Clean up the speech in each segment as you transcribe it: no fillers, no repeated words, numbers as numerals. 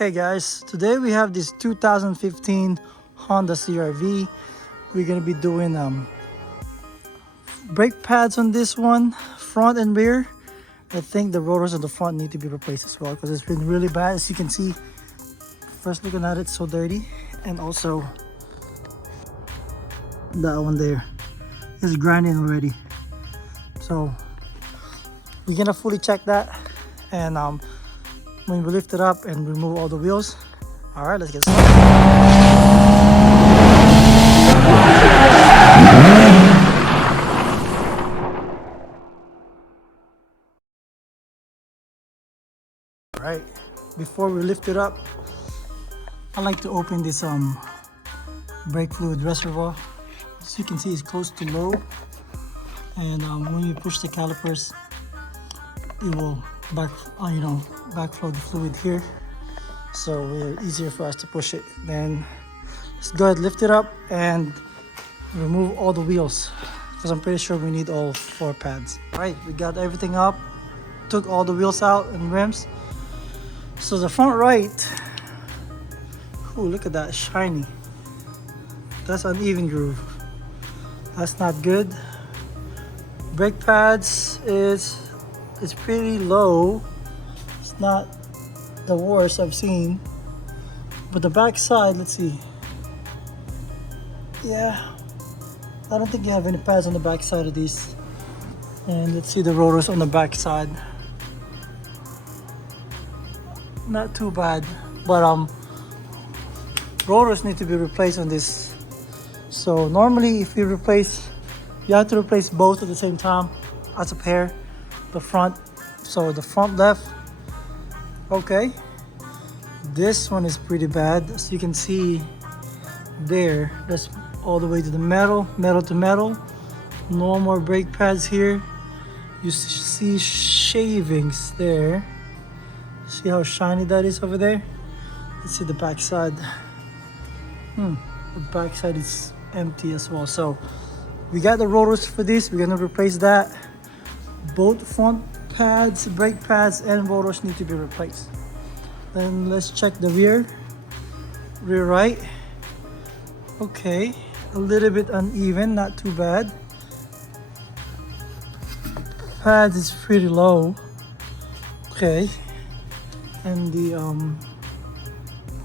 Hey guys, today we have this 2015 Honda CR-V. We're gonna be doing brake pads on this one, front and rear. I think the rotors on the front need to be replaced as well because it's been really bad. As you can see, first looking at it, so dirty, and also that one there is grinding already. So we're gonna fully check that, and when we lift it up and remove all the wheels. All right, let's get started. All right, before we lift it up, I like to open this brake fluid reservoir. As you can see, it's close to low, and when you push the calipers, it will backflow the fluid here, so it's easier for us to push it. Then let's go ahead, lift it up and remove all the wheels because I'm pretty sure we need all 4 pads. All right, we got everything up, took all the wheels out and rims. So the front right, oh, look at that, shiny. That's uneven groove. That's not good. Brake pads it's pretty low. It's not the worst I've seen. But the back side, let's see. Yeah, I don't think you have any pads on the back side of these. And let's see the rotors on the back side. Not too bad, but rotors need to be replaced on this. So normally if you have to replace both at the same time as a pair. The front, so the front left, okay. This one is pretty bad. As you can see there, that's all the way to the metal to metal. No more brake pads here. You see shavings there. See how shiny that is over there? Let's see the back side. The back side is empty as well. So we got the rotors for this. We're gonna replace that. Both front pads, brake pads, and rotors need to be replaced. Then let's check the rear right. Okay, a little bit uneven, not too bad. Pads is pretty low. Okay, and the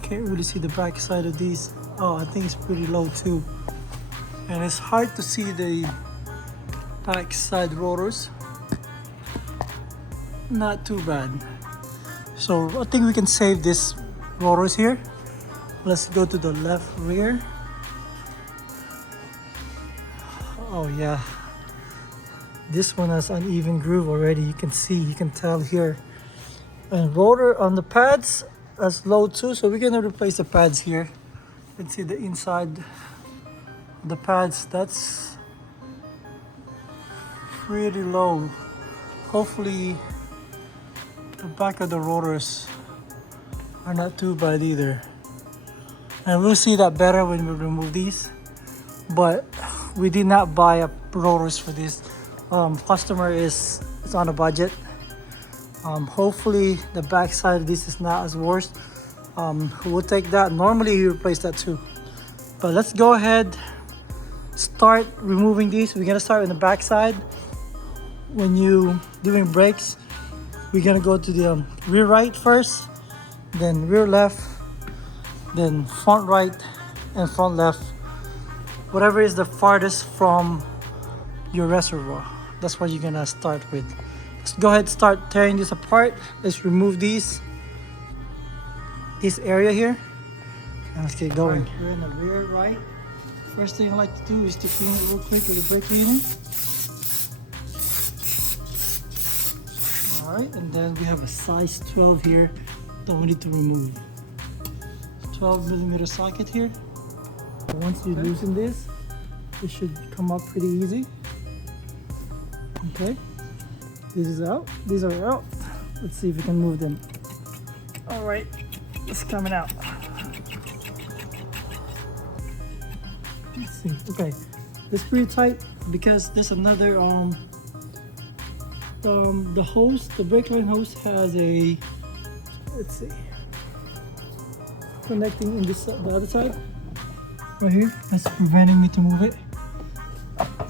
can't really see the back side of these. Oh, I think it's pretty low too, and it's hard to see the back side rotors. Not too bad. So I think we can save this rotors here. Let's go to the left rear. Oh yeah, this one has uneven groove already. You can tell here. And rotor on the pads is low too, so we're gonna replace the pads here. Let's see the inside of the pads. That's pretty low. Hopefully the back of the rotors are not too bad either, and we'll see that better when we remove these. But we did not buy up rotors for this. Customer is on a budget. Hopefully the back side of this is not as worse. We'll take that. Normally you replace that too, but let's go ahead, start removing these. We're gonna start on the back side. When you doing brakes, we're gonna go to the rear right first, then rear left, then front right and front left. Whatever is the farthest from your reservoir, that's what you're gonna start with. Let's go ahead and start tearing this apart. Let's remove this area here, and let's get going. Right, we're in the rear right. First thing I like to do is to clean it real quick with a brake cleaner. Alright, and then we have a size 12 here that we need to remove. 12mm socket here. Once you loosen this, it should come up pretty easy. Okay, this is out. These are out. Let's see if we can move them. Alright, it's coming out. Let's see. Okay, it's pretty tight because there's another the hose, the brake line hose has a, let's see, connecting in this the other side right here. That's preventing me to move it.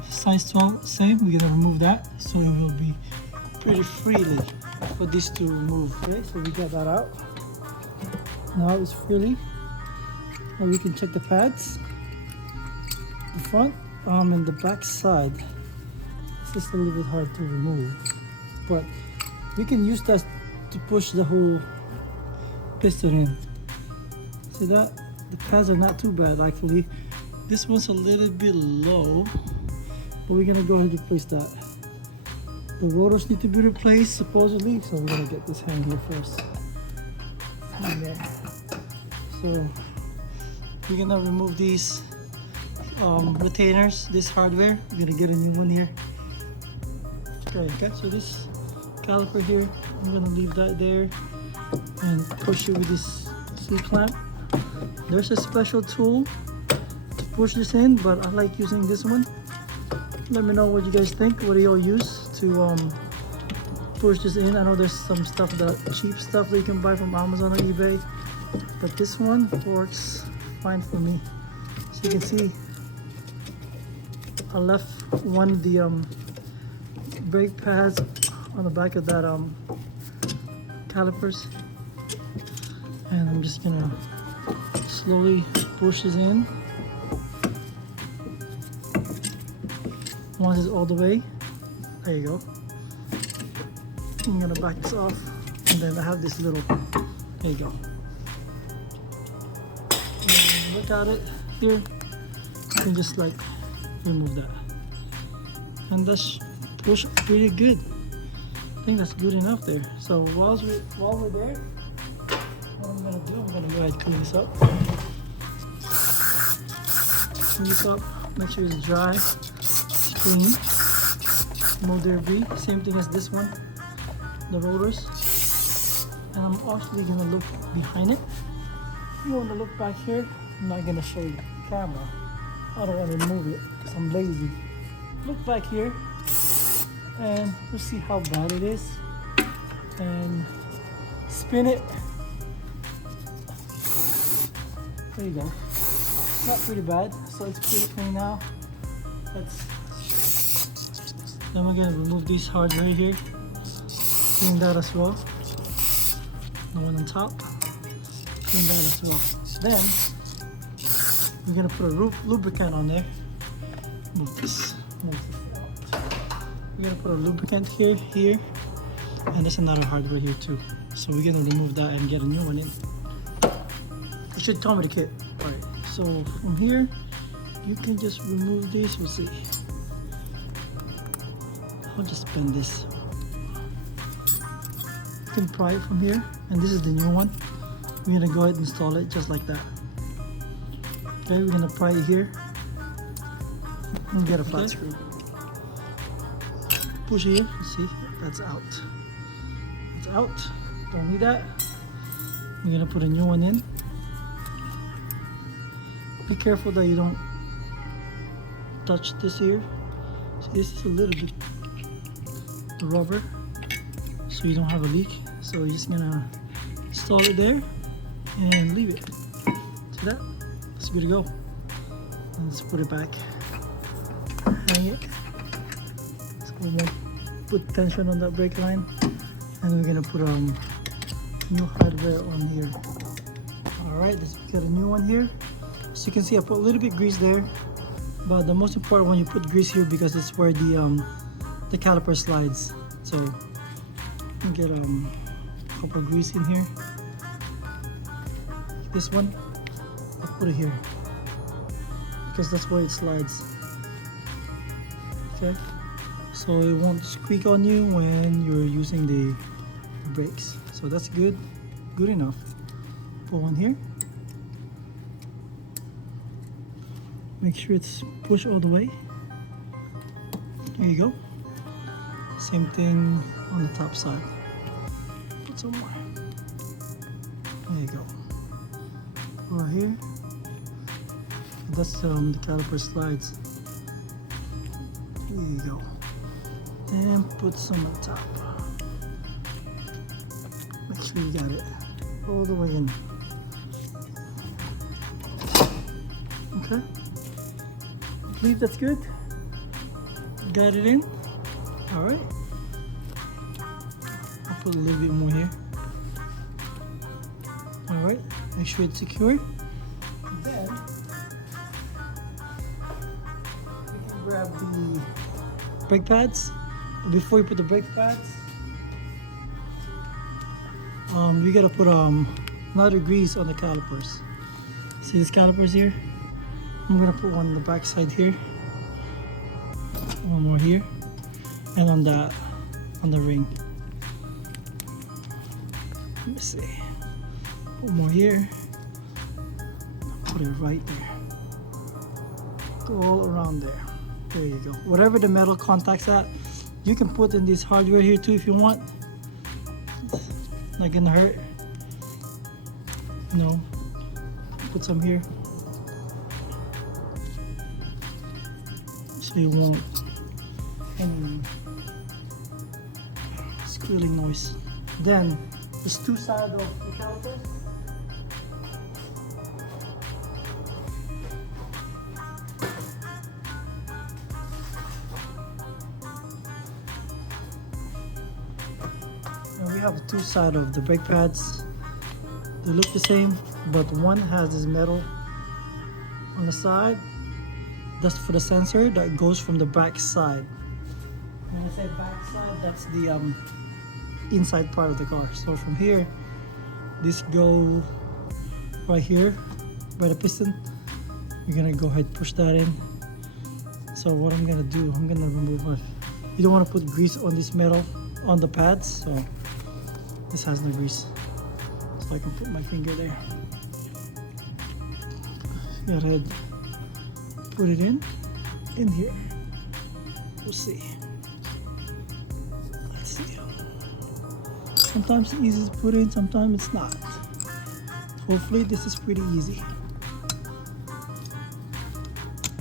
Size 12 same. We're gonna remove that so it will be pretty freely for this to move. Okay, so we got that out. Now it's freely. Now we can check the pads, the front and the back side. It's just a little bit hard to remove, but we can use that to push the whole piston in. See that? The pads are not too bad actually. This one's a little bit low, but we're gonna go ahead and replace that. The rotors need to be replaced supposedly, so we're gonna get this hang here first. Hang there. So we're gonna remove these retainers, this hardware. We're gonna get a new one here. Okay, so this caliper here, I'm gonna leave that there and push it with this C-clamp. There's a special tool to push this in, but I like using this one. Let me know what you guys think. What do y'all use to push this in? I know there's some stuff, that cheap stuff that you can buy from Amazon or eBay, but this one works fine for me. So you can see I left one of the brake pads on the back of that calipers, and I'm just gonna slowly push this in. Once it's all the way, there you go. I'm gonna back this off, and then I have this little, there you go. And look at it here, you can just like remove that, and that's push pretty good. I think that's good enough there. So while we're there, what I'm gonna do, I'm gonna go ahead and clean this up. Clean this up, make sure it's dry, it's clean, no debris. Same thing as this one, the rotors. And I'm actually gonna look behind it. If you want to look back here, I'm not gonna show you the camera. I don't want to move it because I'm lazy. Look back here and we'll see how bad it is, and spin it. There you go. Not pretty bad, so it's pretty clean now. Then we're gonna remove these hardware here. Clean that as well. The one on top. Clean that as well. Then we're gonna put a lubricant on there. Move this out. We're gonna put a lubricant here, and there's another hardware here too. So we're gonna remove that and get a new one in. It should come with a kit. Alright, so from here, you can just remove this. We'll see. I'll just bend this. You can pry it from here, and this is the new one. We're gonna go ahead and install it just like that. Okay, we're gonna pry it here and get a flat screw. Push it here, see, that's out. It's out, don't need that. We're gonna put a new one in. Be careful that you don't touch this here. See, this is a little bit the rubber, so you don't have a leak. So you're just gonna install it there and leave it. See that? It's good to go. And let's put it back. Hang it. So we'll put tension on that brake line, and we're gonna put new hardware on here. All right, let's get a new one here. So you can see I put a little bit grease there, but the most important one, you put grease here because it's where the caliper slides. So get a couple of grease in here. This one, I'll put it here because that's where it slides. Okay, so it won't squeak on you when you're using the brakes. So that's good enough. Put one here. Make sure it's pushed all the way. There you go. Same thing on the top side. Put some more. There you go. Right here. That's the caliper slides. There you go. And put some on top. Make sure you got it all the way in. Okay. I believe that's good. Got it in. All right. I'll put a little bit more here. All right. Make sure it's secure. Then we can grab the brake pads. But before you put the brake pads, you gotta put another grease on the calipers. See these calipers here? I'm gonna put one on the back side here, one more here, and on the ring. Let me see. Put more here. Put it right there. Go all around there. There you go. Whatever the metal contacts at, you can put in this hardware here too if you want. Not gonna hurt. No. Put some here. So you won't any squealing noise. Then there's two sides of the caliper. And we have two sides of the brake pads. They look the same, but one has this metal on the side. That's for the sensor that goes from the back side. When I say back side, that's the inside part of the car. So from here, this go right here by the piston. You're gonna go ahead and push that in. So what I'm gonna do, I'm gonna remove my, you don't want to put grease on this metal on the pads, so this has no grease. So I can put my finger there. Go ahead, put it in here. We'll see. Let's see. Sometimes it's easy to put in, sometimes it's not. Hopefully this is pretty easy.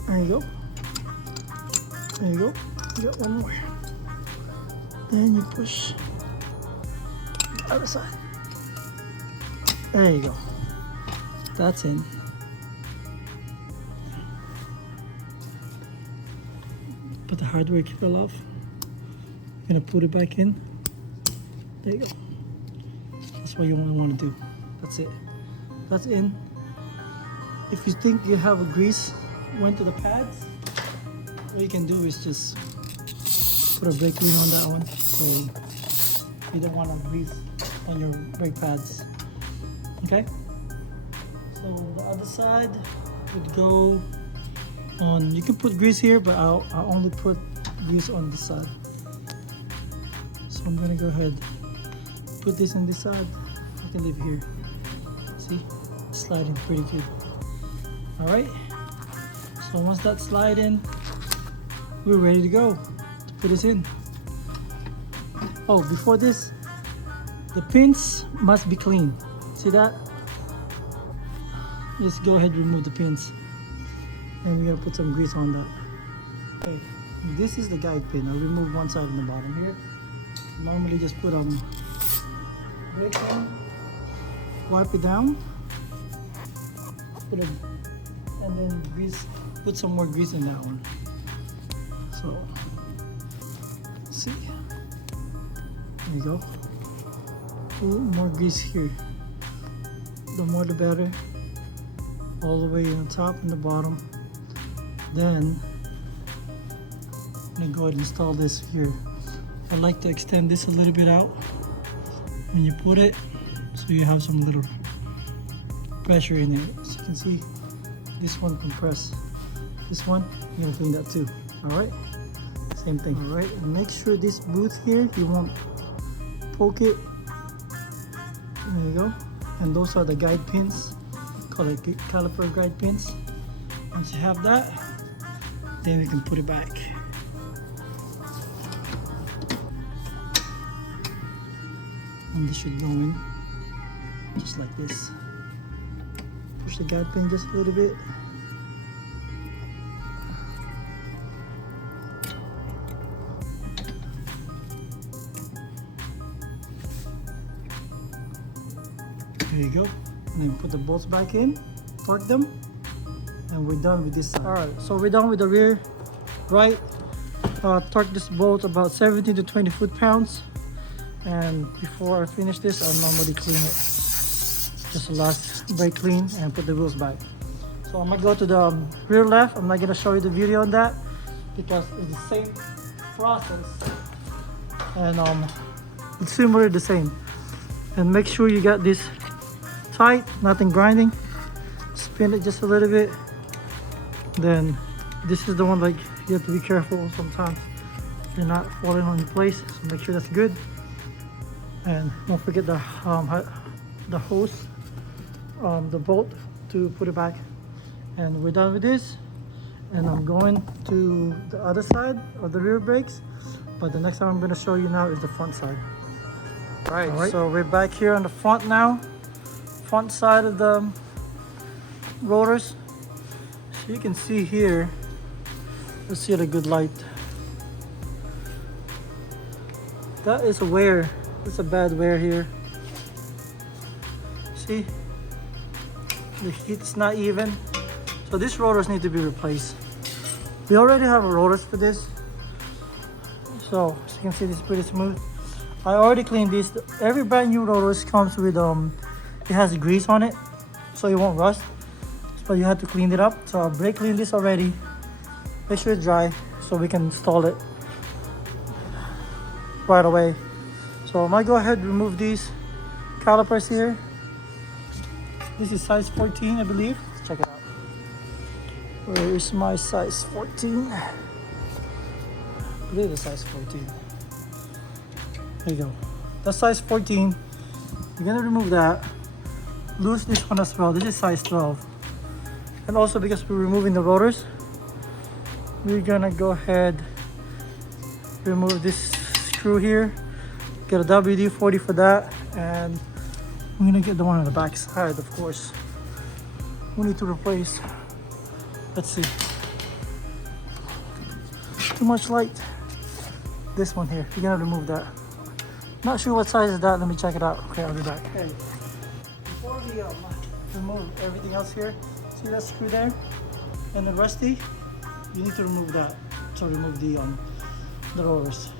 There you go. There you go. You got one more. Then you push the other side. There you go. That's in. Put the hardware cable off. You're gonna put it back in. There you go. That's what you want to do. That's it. That's in. If you think you have a grease went to the pads, what you can do is just put a brake clean on that one. So you don't want to grease on your brake pads. Okay? So the other side would go on, you can put grease here, but I'll only put grease on this side. So I'm gonna go ahead, put this on this side. I can leave here. See, it's sliding pretty good. All right. So once that's slide in, we're ready to go to put this in. Oh, before this, the pins must be clean. See that? Just go ahead and remove the pins. And we're gonna put some grease on that. Okay, this is the guide pin. I'll remove one side on the bottom here. Normally just put brake pin, wipe it down, and then grease. Put some more grease in that one. So, let's see. There you go. Put more grease here. The more the better. All the way on the top and the bottom. Then I'm gonna go ahead and install this here. I like to extend this a little bit out when you put it, so you have some little pressure in it. As you can see, this one compress. This one, you're gonna clean that too. All right, same thing. All right, and make sure this boot here, you won't poke it. There you go. And those are the guide pins. Call it caliper guide pins. Once you have that, then we can put it back. And this should go in just like this. Push the guide pin just a little bit. There you go. And then put the bolts back in, torque them. and we're done with this side. All right, so we're done with the rear right. Torque this bolt about 17 to 20 foot-pounds, and before I finish this, I'll normally clean it, just a last brake clean, and put the wheels back. So I'm gonna go to the rear left. I'm not gonna show you the video on that because it's the same process, and it's similar, the same. And make sure you got this tight, nothing grinding. Spin it just a little bit. Then this is the one, like, you have to be careful sometimes you're not falling on your place, so make sure that's good. And don't forget the hose, the bolt to put it back. And we're done with this, and I'm going to the other side of the rear brakes, but the next time I'm going to show you now is the front side. All right, so we're back here on the front now, front side of the rotors. So you can see here, let's see the good light. That is a wear. It's a bad wear here. See, the heat's not even. So these rotors need to be replaced. We already have rotors for this. So as you can see, this is pretty smooth. I already cleaned this. Every brand new rotors comes with it has grease on it, so it won't rust. But you have to clean it up. So I'll brake clean this already. Make sure it's dry so we can install it right away. So I might go ahead and remove these calipers here. This is size 14, I believe. Let's check it out. Where is my size 14? I believe it's size 14. There you go. That's size 14. We're gonna remove that. Lose this one as well. This is size 12. And also, because we're removing the rotors, we're gonna go ahead, remove this screw here, get a AWD 40 for that, and I'm gonna get the one on the back side, of course. We need to replace, let's see, too much light. This one here, we're gonna remove that. Not sure what size is that, let me check it out. Okay, I'll be back. Okay. Before we remove everything else here, see that screw there and the rusty? You need to remove that to remove the rotors.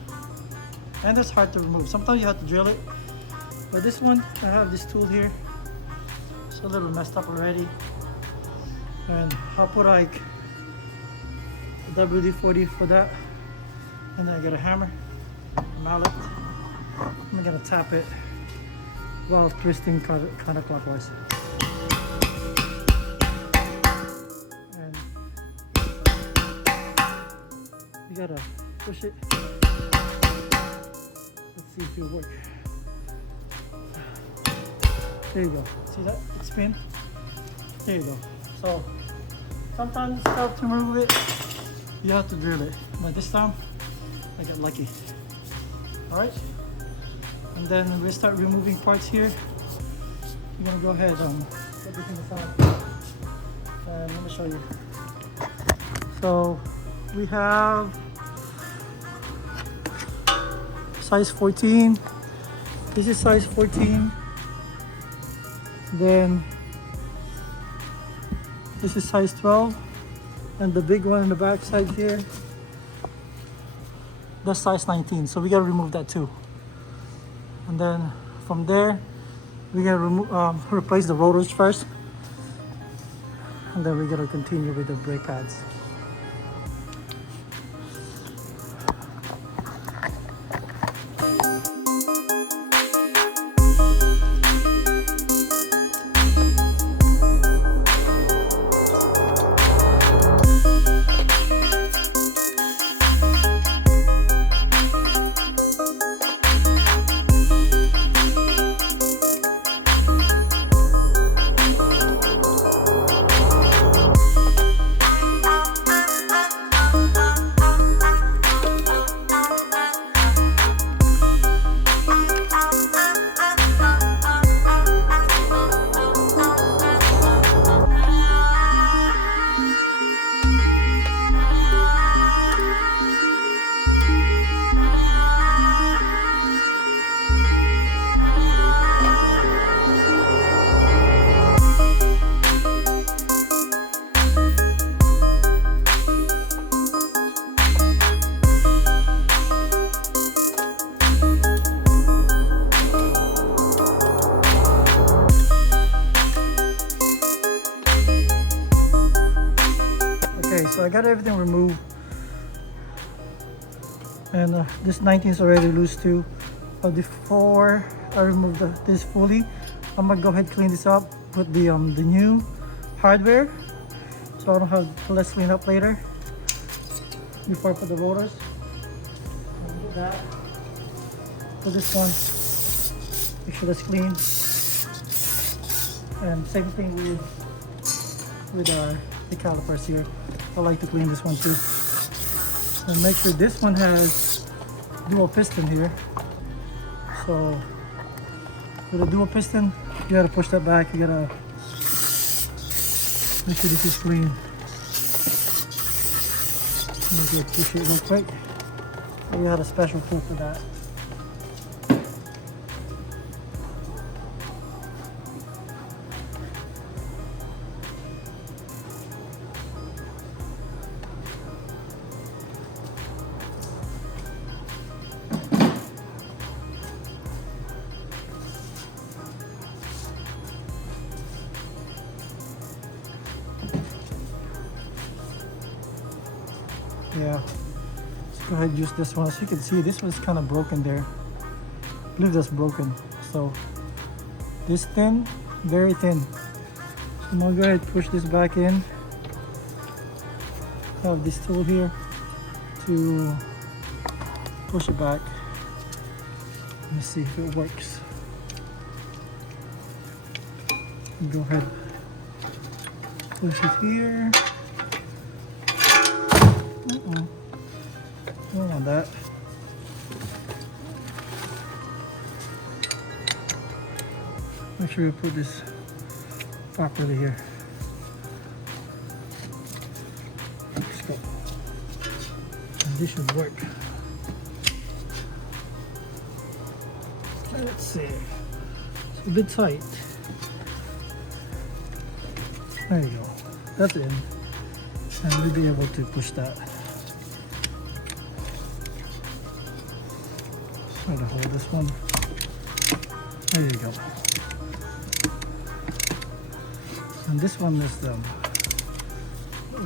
And it's hard to remove. Sometimes you have to drill it. But this one, I have this tool here. It's a little messed up already. And I'll put like a WD-40 for that. And then I get a hammer, a mallet. I'm gonna tap it while twisting counterclockwise. And you gotta push it. Let's see if it'll work. There you go. See that? It spin. There you go. So sometimes it's tough to remove it. You have to drill it. But this time, I got lucky. All right. And then we'll start removing parts here. We're gonna go ahead and put everything aside. And let me show you. So we have size 14. This is size 14. Then this is size 12. And the big one in the back side here, that's size 19. So we gotta remove that too. And then from there, we gotta replace the rotors first. And then we're gonna continue with the brake pads. So I got everything removed, and this 19 is already loose too. But before I remove this fully, I'm gonna go ahead and clean this up, put the new hardware, so I don't have to less clean up later. Before I put the rotors, I'll get that. For this one, make sure that's clean. And same thing with the calipers here. I like to clean this one too. And make sure this one has dual piston here. So with a dual piston, you gotta push that back. You gotta make sure this is clean. Let me go push it real quick. We had a special tool for that. Yeah, let's go ahead and use this one. As you can see, this one's kind of broken there. I believe that's broken. So this thin, very thin. So I'm gonna go ahead and push this back in. I have this tool here to push it back. Let me see if it works. Go ahead, push it here. I don't want that. Make sure you put this properly here. Let's go. And this should work. Let's see. It's a bit tight. There you go. That's in. And we'll be able to push that. Try to hold this one. There you go. And this one is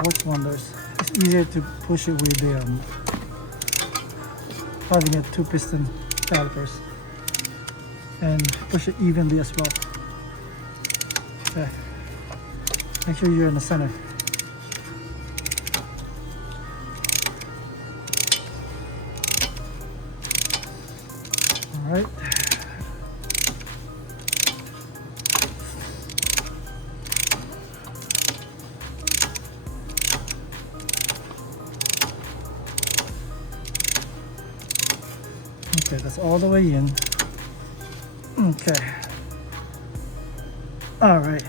works wonders. It's easier to push it with the having a 2-piston calipers, and push it evenly as well. Okay. Make sure you're in the center. All right. Okay, that's all the way in. Okay. All right.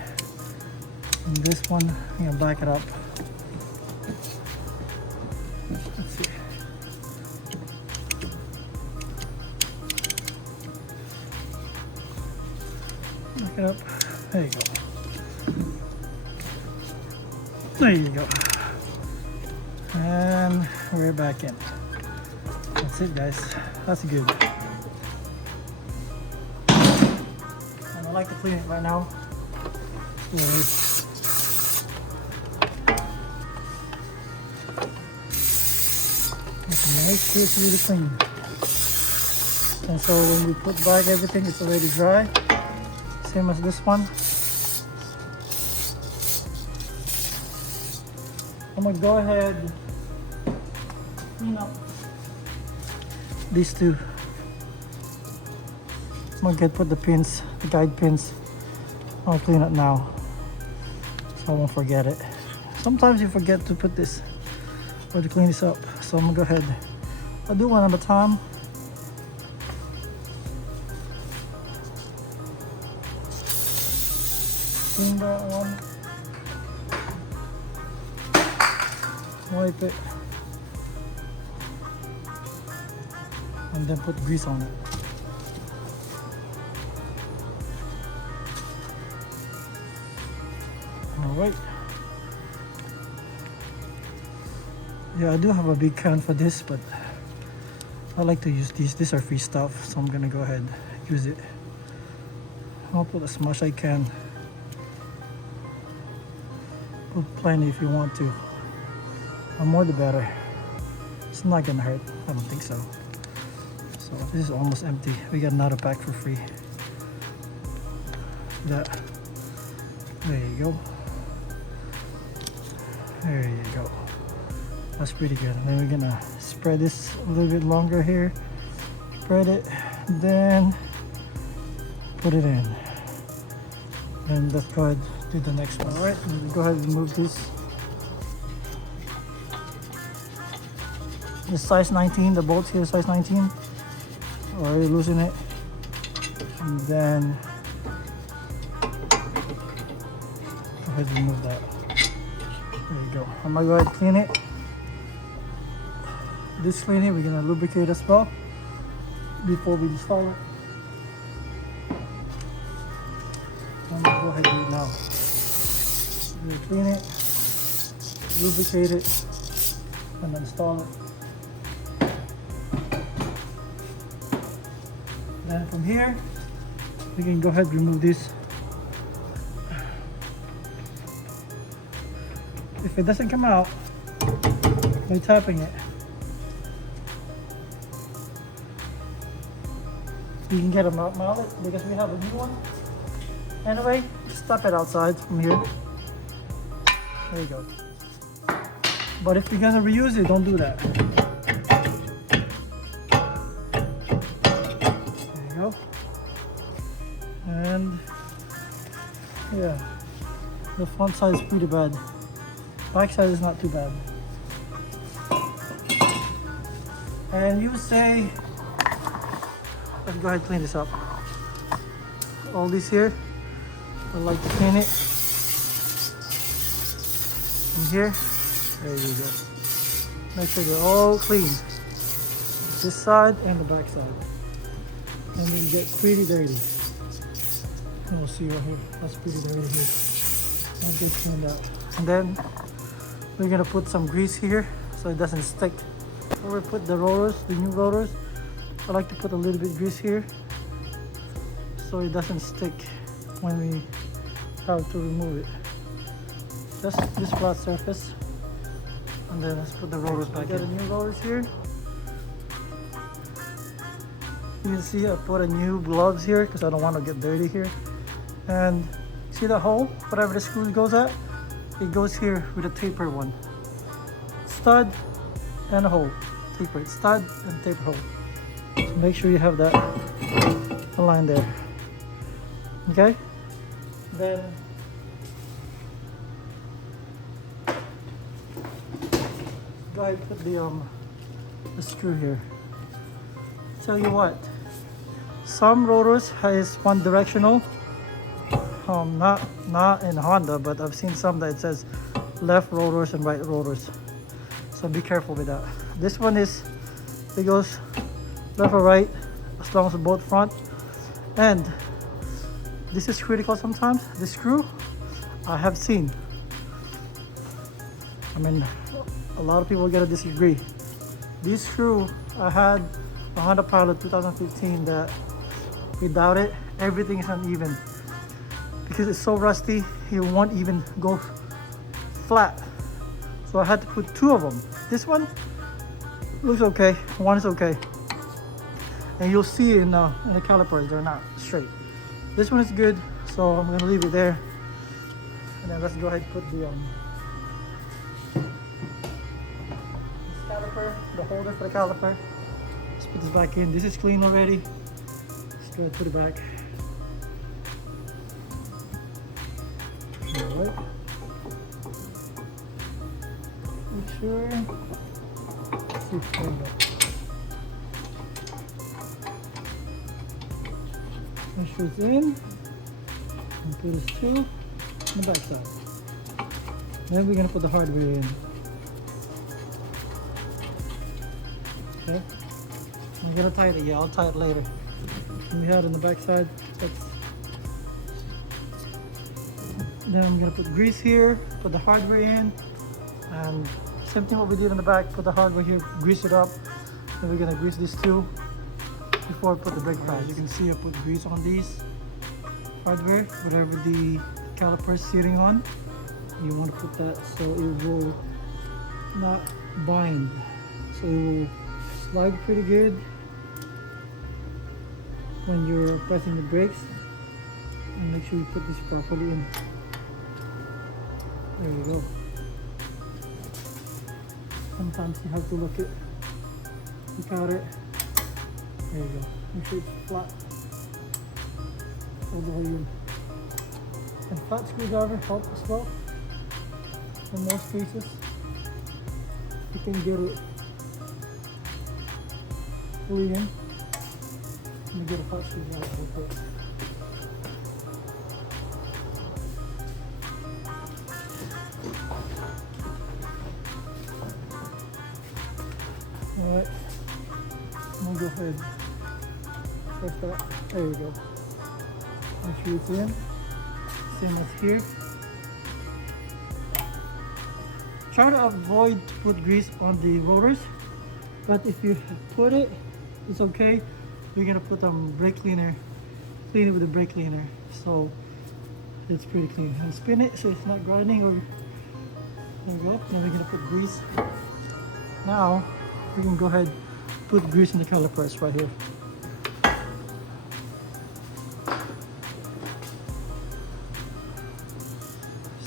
And this one, I'm gonna back it up. Let's see. Back it up. There you go. There you go. And we're back in. That's it, guys. That's good. And I like to clean it right now. Nice, it's really clean. And so when we put back everything, it's already dry. Same as this one. I'm gonna go ahead clean up these two. I'm gonna get put the pins, the guide pins. I'll clean it now, so I won't forget it. Sometimes you forget to put this or to clean this up, so I'm gonna go ahead. I'll do one at a time. Clean that one. Wipe it. And then put grease on it. Alright. Yeah, I do have a big can for this, but I like to use these. These are free stuff, so I'm gonna go ahead and use it. I'll put as much as I can. Put plenty if you want to. The more the better. It's not gonna hurt. I don't think so. So this is almost empty. We got another pack for free. That. There you go. There you go. That's pretty good. And then we're gonna spread this a little bit longer here. Spread it, then put it in. And let's go ahead and do the next one. All right, go ahead and remove this. It's size 19, the bolts here size 19. Already loosen it. And then go ahead and remove that. There you go. I'm gonna go ahead and clean it. This cleaning, we're gonna lubricate as well before we install it. I'm gonna go ahead and do it now. We're gonna clean it, lubricate it, and install it. Then from here, we can go ahead and remove this. If it doesn't come out by tapping it, you can get a mallet because we have a new one. Anyway, just tap it outside from here. There you go. But if you're gonna reuse it, don't do that. There you go. And yeah, the front side is pretty bad. Back side is not too bad. And you say, let's go ahead and clean this up. All this here, I like to clean it. From here, there you go. Make sure they're all clean. This side and the back side. And then get pretty dirty. And we'll see right here. That's pretty dirty here. I'll get cleaned out. And then we're gonna put some grease here so it doesn't stick. Before we put the rotors, the new rotors, I like to put a little bit grease here so it doesn't stick when we have to remove it. Just this flat surface, and then let's put the rotors back in. Got a new rotors here. You can see I put a new gloves here because I don't want to get dirty here. And see the hole, whatever the screw goes at, it goes here with a taper one. Stud and a hole. Taper, stud and taper hole. So make sure you have that line there. Okay? Then go ahead and put the screw here. Tell you what, some rotors is one directional. Not in Honda, but I've seen some that it says left rotors and right rotors. So be careful with that. This one is, it goes left or right as long as both front. And this is critical sometimes. The screw I have seen. I mean, a lot of people are gonna disagree. This screw, I had a Honda Pilot 2015 that without it, everything is uneven. Because it's so rusty, it won't even go flat. So I had to put two of them. This one looks okay, one is okay. And you'll see in the calipers, they're not straight. This one is good, so I'm gonna leave it there. And then let's go ahead and put the this caliper, the holder for the caliper. Let's put this back in. This is clean already. Let's go ahead and put it back. Alright. Make sure. Let's see, there we go. Make sure it's in. And put this screw on the back side. Then we're gonna put the hardware in. Okay. I'm gonna tie it. Yeah, I'll tie it later. And we have it on the back side. Then I'm gonna put grease here, put the hardware in, and same thing what we did on the back. Put the hardware here, grease it up. Then we're gonna grease this too before I put the brake pads. As you can see, I put grease on these hardware, whatever the caliper is sitting on. You want to put that so it will not bind, so it will slide pretty good when you're pressing the brakes. And make sure you put this properly in. There you go. Sometimes you have to look at it. There you go. Make sure it's flat all the way in. And flat screwdriver helps as well. In most cases, you can get it fully in. Let me get a flat screwdriver real quick. Alright, I'm gonna go ahead, press that, there you go. Make sure it's in, same as here. Try to avoid to put grease on the rotors, but if you put it, it's okay. We're gonna put brake cleaner, clean it with the brake cleaner, so it's pretty clean. And spin it so it's not grinding, or there we go. Now we're gonna put grease. Now we can go ahead, put grease in the calipers right here.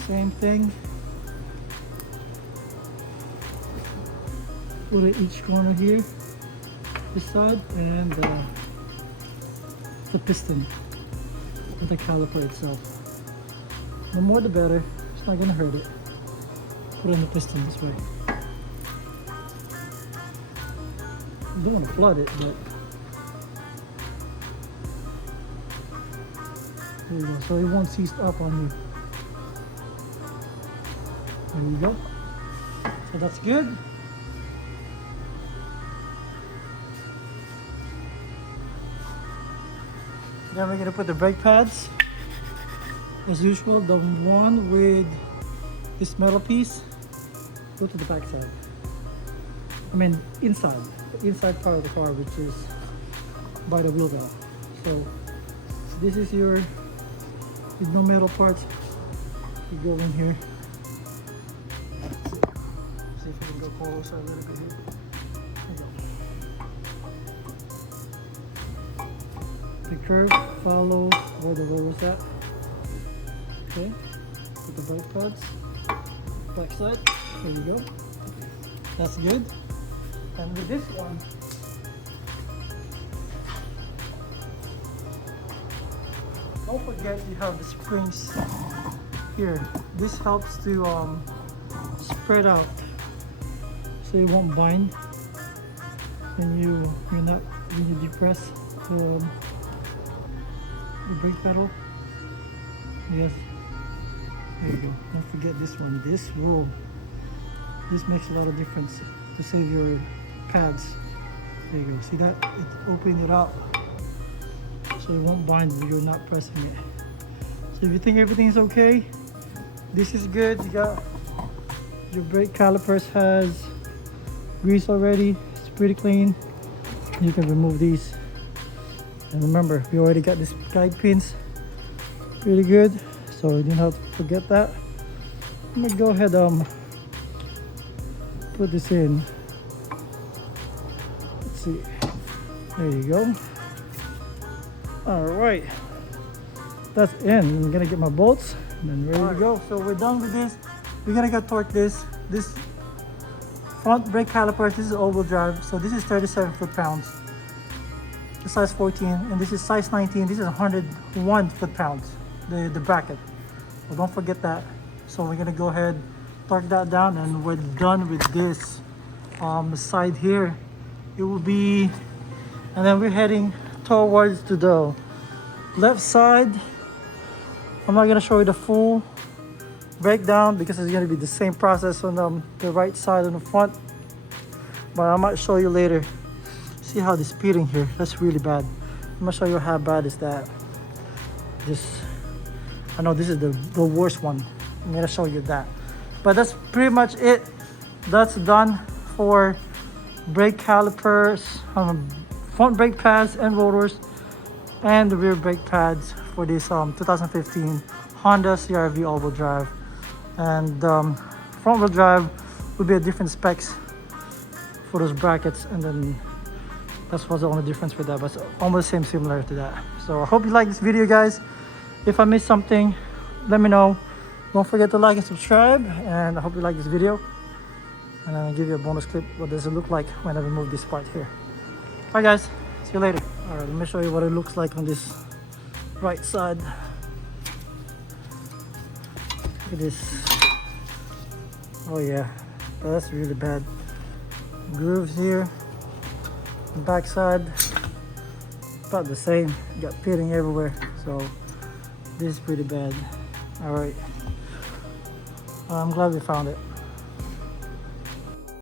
Same thing. Put it each corner here, this side, and the piston with the caliper itself. The more the better, it's not gonna hurt it. Put in the piston this way. You don't want to flood it, but there you go, so it won't seize up on you. There you go. So that's good. Then we're gonna put the brake pads. As usual, the one with this metal piece, go to the back side. I mean inside, the inside part of the car, which is by the wheel well. So this is your, with no metal parts, you go in here. See if we can go closer a little bit here. There you go. The curve, follow where the roll is at. Okay, put the brake pads, back side, there you go. That's good. And with this one, don't forget you have the springs here. This helps to spread out so it won't bind when you depress the brake pedal. Yes, there you go. Don't forget this one. This rule, this makes a lot of difference to save your pads. There you go. See that? It's opening it up so it won't bind when you're not pressing it. So if you think everything's okay, this is good. You got your brake calipers has grease already. It's pretty clean. You can remove these. And remember, we already got these guide pins pretty good, so you didn't have to forget that. I'm gonna go ahead put this in. Let's see. There you go. All right, that's in. I'm gonna get my bolts and then ready to go. So we're done with this. We're gonna go torque this front brake calipers. This is all-wheel drive, so this is 37 foot-pounds. The size 14, and this is size 19. This is 101 foot-pounds. The bracket. Well, don't forget that. So we're gonna go ahead, torque that down, and we're done with this side here. It will be, and then we're heading towards to the left side. I'm not gonna show you the full breakdown because it's gonna be the same process on the right side on the front, but I might show you later. See how the speeding here, that's really bad. I'm gonna show you how bad is that. I know this is the worst one. I'm gonna show you that. But that's pretty much it. That's done for brake calipers, front brake pads and rotors, and the rear brake pads for this 2015 Honda CR-V all-wheel drive. And front wheel drive would be a different specs for those brackets, and then that's what's the only difference with that, but it's almost similar to that. So I hope you like this video, guys. If I missed something, let me know. Don't forget to like and subscribe, and I hope you like this video, and I'll give you a bonus clip. What does it look like when I remove this part here? Bye guys, see you later. All right, let me show you what it looks like on this right side. Look at this. Oh yeah, that's really bad. Grooves here. Back side, about the same. Got pitting everywhere, so this is pretty bad. All right, I'm glad we found it.